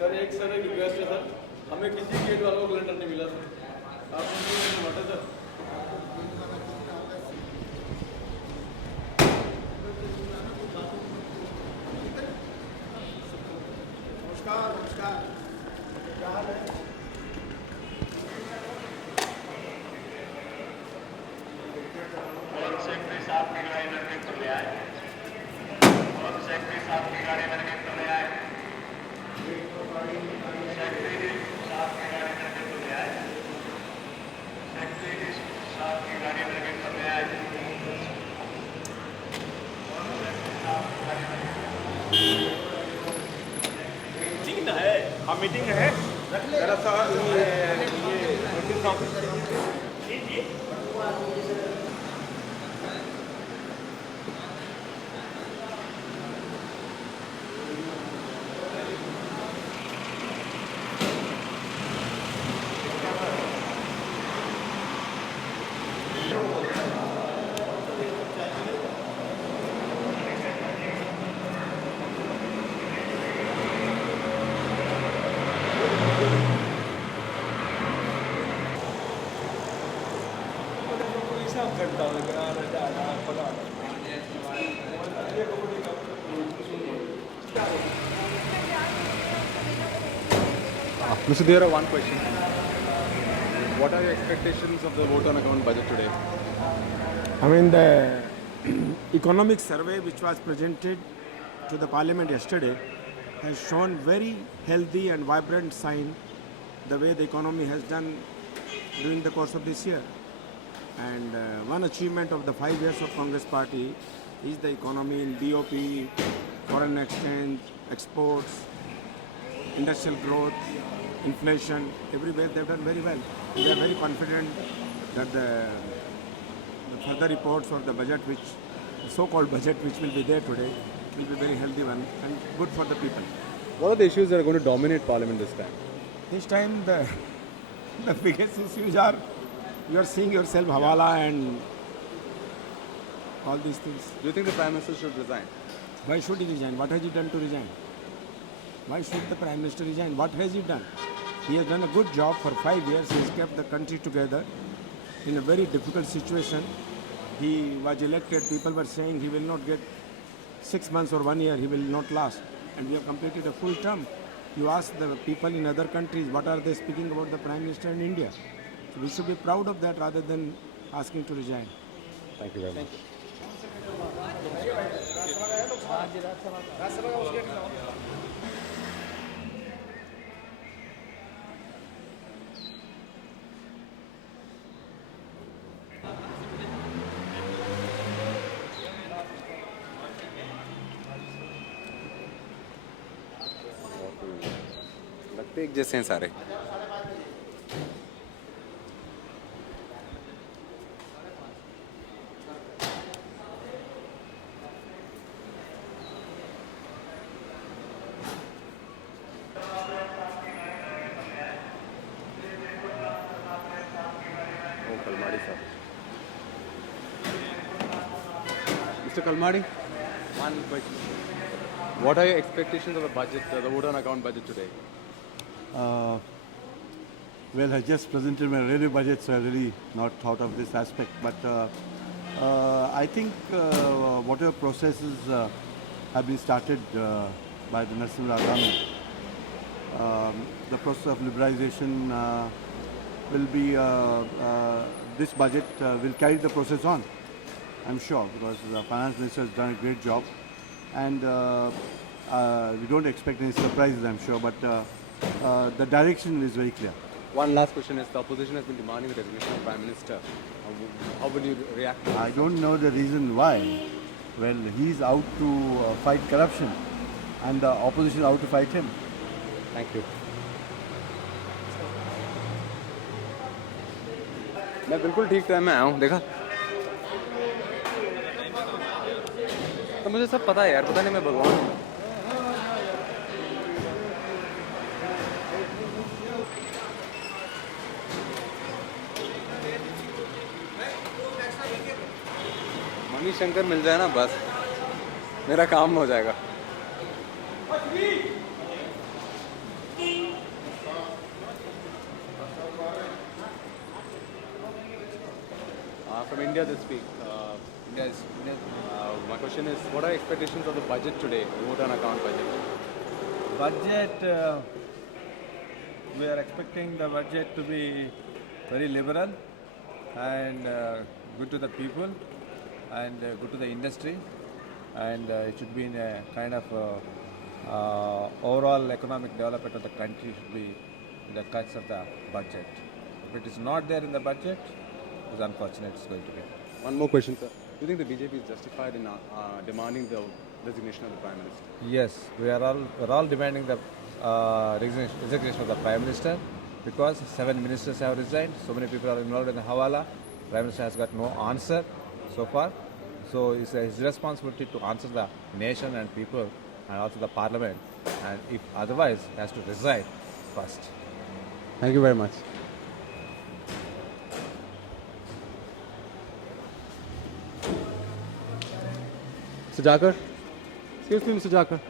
Sir एक request है sir, हमें किसी गेट वालों को कैलेंडर नहीं मिला सर, आप उनको बांटे सर। नमस्कार नमस्कार, क्या हाल है? सेक्रेटरी साहब की गाड़ी लड़के को ले आए। सेक्रेटरी साहब की गाड़ी लड़के को ले आए। सेक्रेटरी साहब की गाड़ी लड़के को ले आए। सेक्रेटरी साहब की गाड़ी लड़के को ले आए। मीटिंग है, हाँ मीटिंग है। जरा सा ये notice office ji ji. Mr. Dera, one question. What are your expectations of the vote on account budget today? I mean, the economic survey which was presented to the parliament yesterday has shown very healthy and vibrant sign the way the economy has done during the course of this year. And one achievement of the 5 years of Congress party is the economy in BOP, foreign exchange, exports, industrial growth, inflation, everywhere they've done very well. We are very confident that the further reports or the budget which, the so-called budget which will be there today will be very healthy one and good for the people. What are the issues that are going to dominate Parliament this time? This time the biggest issues are, you are seeing yourself Hawala and all these things. Do you think the Prime Minister should resign? Why should he resign? What has he done to resign? Why should the Prime Minister resign? What has he done? He has done a good job for 5 years. He has kept the country together in a very difficult situation. He was elected. People were saying he will not get 6 months or 1 year. He will not last. And we have completed a full term. You ask the people in other countries, what are they speaking about the Prime Minister in India? So we should be proud of that rather than asking to resign. Thank you very much. लगते एक जैसे हैं सारे। Mr. Kalmadi, one question. What are your expectations of the budget, the vote on account budget today? Well, I just presented my railway budget, so I really not thought of this aspect. But I think whatever processes have been started by the National government, the process of liberalization will be, this budget will carry the process on, I'm sure, because the finance minister has done a great job. And we don't expect any surprises, I'm sure, but the direction is very clear. One last question is, the opposition has been demanding the resignation of Prime Minister. How will you react to this? I don't know the reason why. Well, he's out to fight corruption and the opposition out to fight him. Thank you. मैं बिल्कुल ठीक time में आया हूँ, देखा? तो मुझे सब पता है यार, पता नहीं मैं भगवान हूँ। मनीष शंकर मिल जाए ना बस, मेरा काम हो जाएगा। from India this week. My question is, what are expectations of the budget today, vote on account budget? Budget, we are expecting the budget to be very liberal and good to the people and good to the industry, and it should be in a kind of overall economic development of the country should be the crux of the budget. If it is not there in the budget, it's unfortunate it's going to be. One more question, sir. Do you think the BJP is justified in demanding the resignation of the Prime Minister? Yes, we're all demanding the resignation of the Prime Minister because 7 ministers have resigned. So many people are involved in the Hawala. Prime Minister has got no answer so far. So it's his responsibility to answer the nation and people and also the Parliament. And if otherwise, he has to resign first. Thank you very much. Mr. Jakar? Excuse me, Mr. Jakar.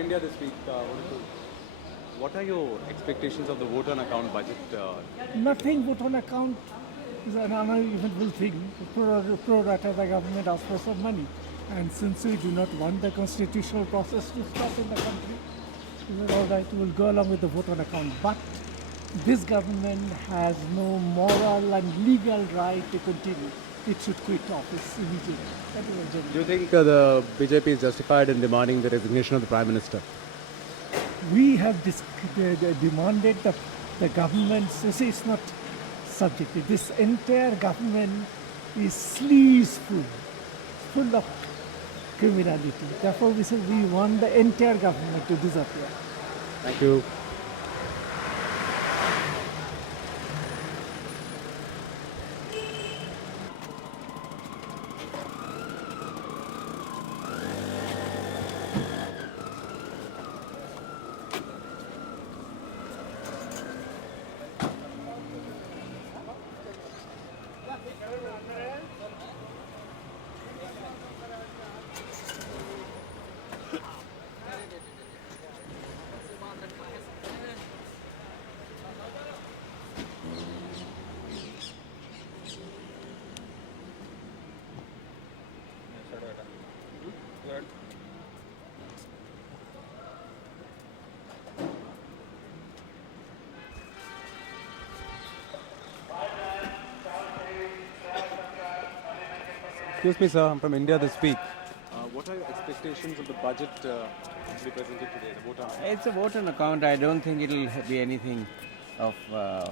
India this week, what are your expectations of the vote on account budget? Nothing vote on account is an uneventful thing. Pro rata the government asks for some money. And since we do not want the constitutional process to stop in the country, we said, all right, we'll go along with the vote on account. But this government has no moral and legal right to continue. It should quit office immediately. That is a general. Do you think the BJP is justified in demanding the resignation of the Prime Minister? We have demanded the government's, you see, it's not subjective. This entire government is sleazeful, full of criminality. Therefore, we said we want the entire government to disappear. Thank you. Excuse me, sir. I'm from India this week. What are your expectations of the budget to be presented today, the vote on account? It's a vote on account. I don't think it'll be anything of a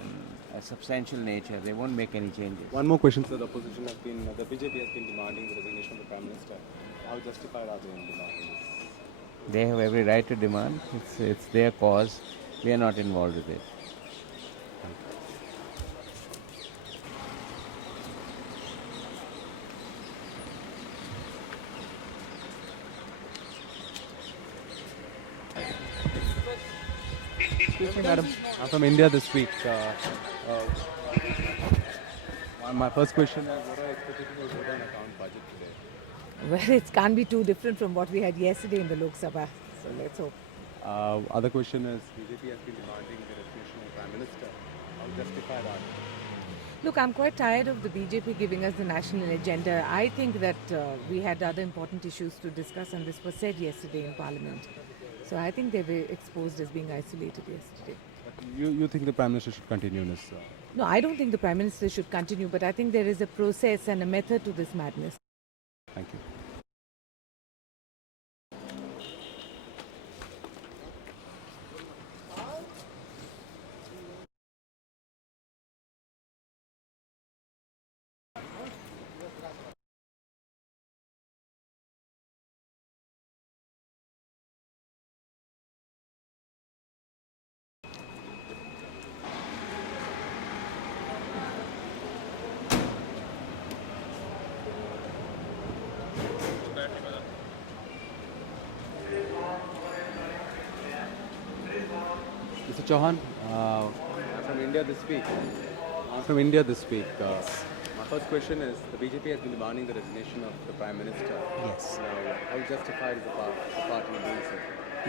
substantial nature. They won't make any changes. One more question, sir. The opposition has been, the BJP has been demanding the resignation of the Prime Minister. How justified are they in demanding this? They have every right to demand. It's their cause. We are not involved with it. Excuse me, madam. I'm from India this week. My first question is, what are expectations of the vote on account budget today? Well, it can't be too different from what we had yesterday in the Lok Sabha. So let's hope. Other question is, BJP has been demanding the resignation of the Prime Minister. How justified are they? Look, I'm quite tired of the BJP giving us the national agenda. I think that we had other important issues to discuss, and this was said yesterday in Parliament. So I think they were exposed as being isolated yesterday. But you think the Prime Minister should continue in this? No, I don't think the Prime Minister should continue, but I think there is a process and a method to this madness. Thank you. Mr. Chauhan, I'm from India this week. My First question is, the BJP has been demanding the resignation of the Prime Minister. Yes. Now, how justified is the party in doing so?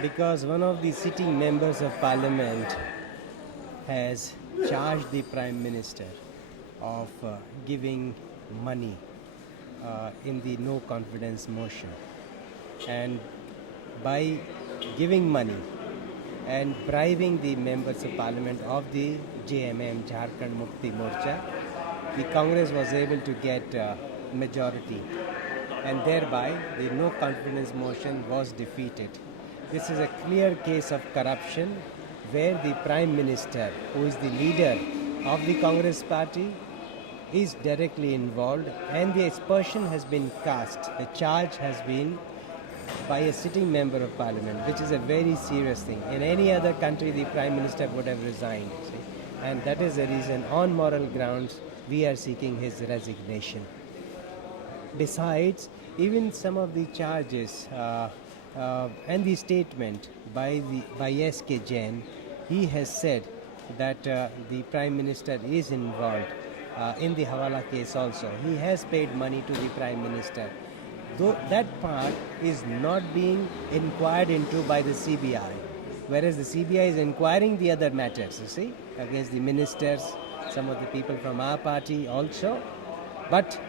Because one of the sitting members of parliament has charged the Prime Minister of giving money in the no confidence motion. And by giving money and bribing the members of parliament of the JMM, Jharkhand Mukti Morcha, the Congress was able to get majority, and thereby the no confidence motion was defeated. This is a clear case of corruption where the Prime Minister, who is the leader of the Congress party, is directly involved, and the aspersion has been cast. The charge has been by a sitting member of parliament, which is a very serious thing. In any other country, the Prime Minister would have resigned. See? And that is the reason, on moral grounds, we are seeking his resignation. Besides, even some of the charges and the statement by S.K. Jain, he has said that the Prime Minister is involved in the Hawala case also. He has paid money to the Prime Minister. Though that part is not being inquired into by the CBI, whereas the CBI is inquiring the other matters, you see, against the ministers, some of the people from our party also. But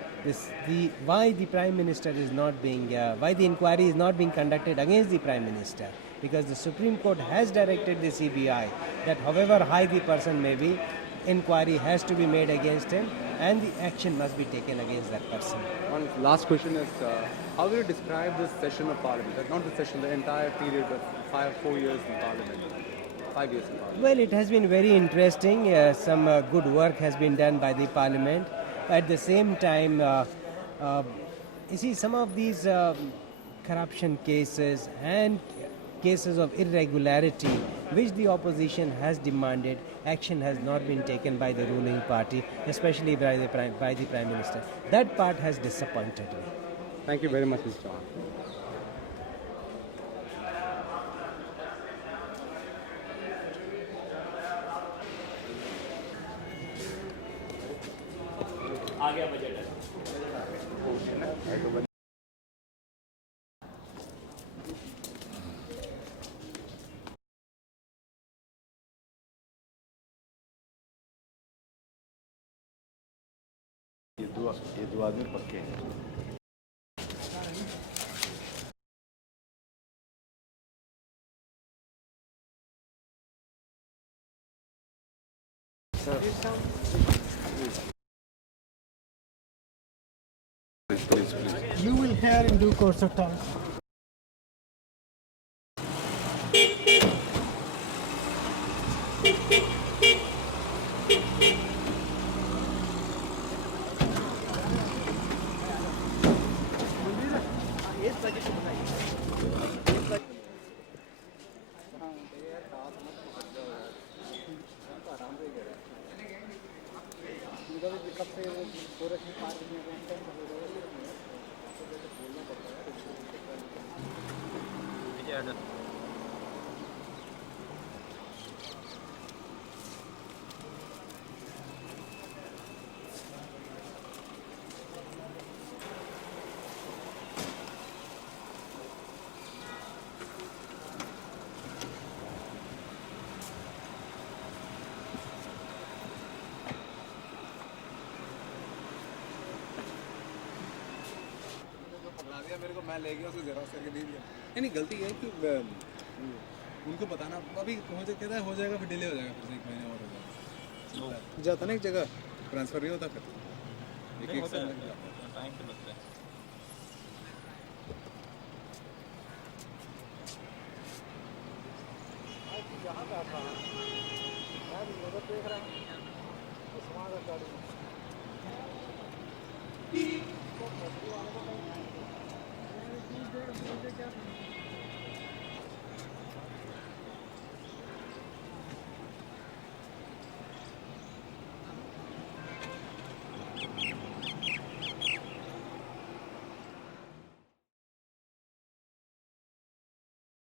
why the Prime Minister is not being, why the inquiry is not being conducted against the Prime Minister? Because the Supreme Court has directed the CBI that however high the person may be, inquiry has to be made against him and the action must be taken against that person. One last question is, how will you describe this session of Parliament? Not the session, the entire period of 4 years in Parliament. 5 years in Parliament. Well, it has been very interesting. Some good work has been done by the Parliament. At the same time, you see, some of these corruption cases and cases of irregularity which the opposition has demanded, action has not been taken by the ruling party, especially by the Prime Minister. That part has disappointed me. Thank you very much, Mr. Chauhan. आ गया budget ये दो आदमी पक्के हैं। You will hear in due course of time. मेरे को मैं ले गया उसको जेरॉक्स करके दे दिया। नहीं गलती है कि उनको बताना अभी कहता है हो जाएगा फिर डिले हो जाएगा फिर 1 महीने और हो जाएगा जाता ना एक जगह ट्रांसफर नहीं होता फिर एक टाइम तो लगता है।